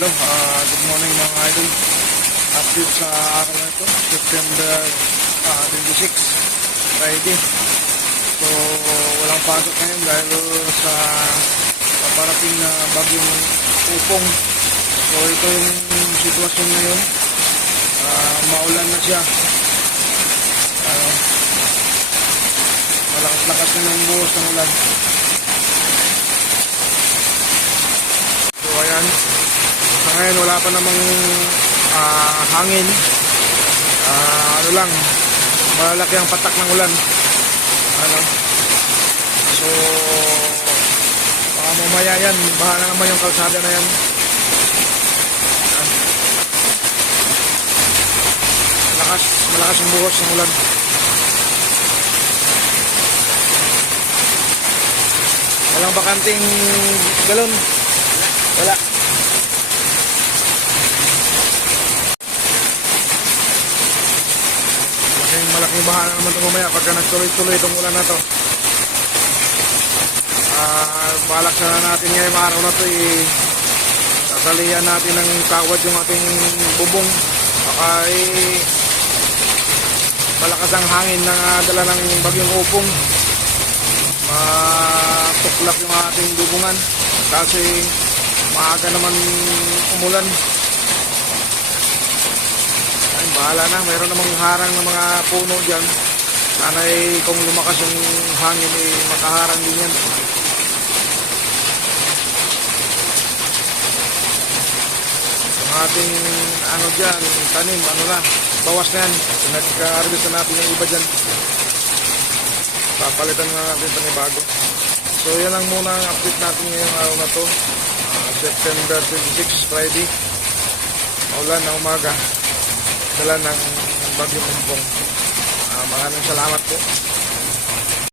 Hello, good morning mga idol. Update sa araw na ito, September 26, Friday. So, walang pasok ngayon dahil sa paparating na bagyong Upong. So, ito yung sitwasyon ngayon. Maulan na siya. Malakas-lakas na yung buhos ng ulan. So, ayan. Sa ngayon, wala pa namang hangin. Ano lang, malalaki ang patak ng ulan. So, baka mamaya yan, baha na naman yung kalsada na yan. Malakas yung buhos ng ulan. Walang bakanting galon. Wala. Malaking baha na naman ito mamaya pagka nagtuloy-tuloy itong ulan na ito. Balak na natin ngayong araw na ito tatalian natin ng kawad yung ating bubong. Baka malakas ang hangin na dala ng bagyong Upong. Matuklap yung ating bubungan kasi maaga naman umulan. Ay, bahala na, mayroon namang harang ng mga puno dyan. Sana kung lumakas yung hangin makaharang din yan. Yung ating ano dyan, tanim, bawas na yan. Nag-harvest na natin yung iba dyan. Papalitan na natin panibago. So yan lang muna ang update natin ngayong araw na to. September 26, Friday. Maulan na umaga. Dala ng bagyong Upong. Maraming salamat po.